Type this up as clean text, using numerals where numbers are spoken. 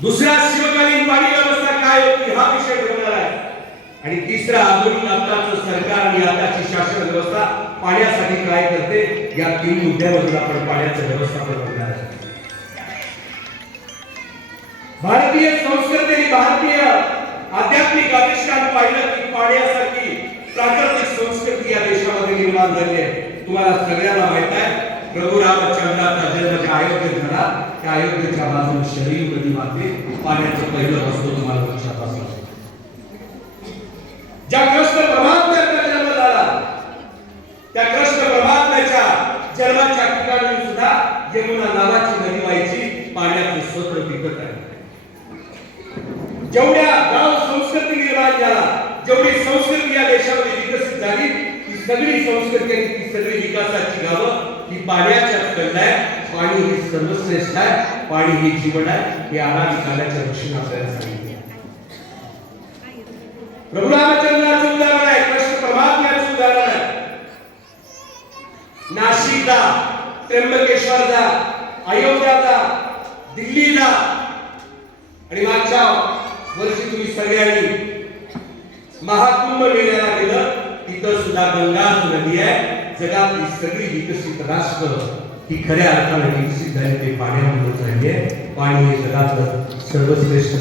दुसरा शिवकालीन पाणी व्यवस्था काय होती हा विषय ठरवणार आहे आणि तिसरा आधुनिक आताचं सरकार आणि आताची शासन व्यवस्था पाण्यासाठी काय करते या तीन मुद्द्यावरून आपण पाण्याचं व्यवस्थापन करणार आहे. भारतीय संस्कृती आणि भारतीय आध्यात्मिक अधिष्ठान पाहिलं की पाण्यासारखी प्राकृतिक संस्कृती या देशामध्ये निर्माण झाली आहे. तुम्हाला सगळ्यांना माहित आहे प्रभू रामचंद्राचा जन्म ज्या अयोध्येत झाला त्या अयोध्येच्या बाजूला शरीर नदी वाहते. पाण्याचं पहिलं वस्तू तुम्हाला लक्षात असलं ज्या कृष्ण परमात्म्याचा जन्म झाला त्या कृष्ण परमात्म्याच्या जन्माच्या ठिकाणी सुद्धा यमुना नावाची नदी व्हायची. पाण्याचं स्रोत पिकत आहे. जेवढ्या गाव संस्कृती निर्माण झाला जेवढी संस्कृती या देशामध्ये विकसित झाली ती सगळी संस्कृती आणि ती सगळी विकासाची गावं ही पाण्याच्या कडलं आहे. पाणी हे सर्वश्रेष्ठ आहे. पाणी हे जीवन आहे. हे अनादी कालाच्या ऋषीने आपल्याला सांगितले. प्रभू रामचंद्राचं उदाहरण आहे. कृष्ण परमात्म्याचं उदाहरण आहे. नाशिकला त्र्यंबकेश्वरला अयोध्याला दिल्लीला आणि मागच्या वर्षी तुम्ही सगळ्यांनी महाकुंभ मेळ्याला गेलं तिथं सुद्धा गंगा नदी आहे. जगातली सगळी विकसित राष्ट्र ही खऱ्या अर्थाने विकसित झाली ते पाण्यामुळे झाली आहे. पाणी हे जगातलं सर्वश्रेष्ठ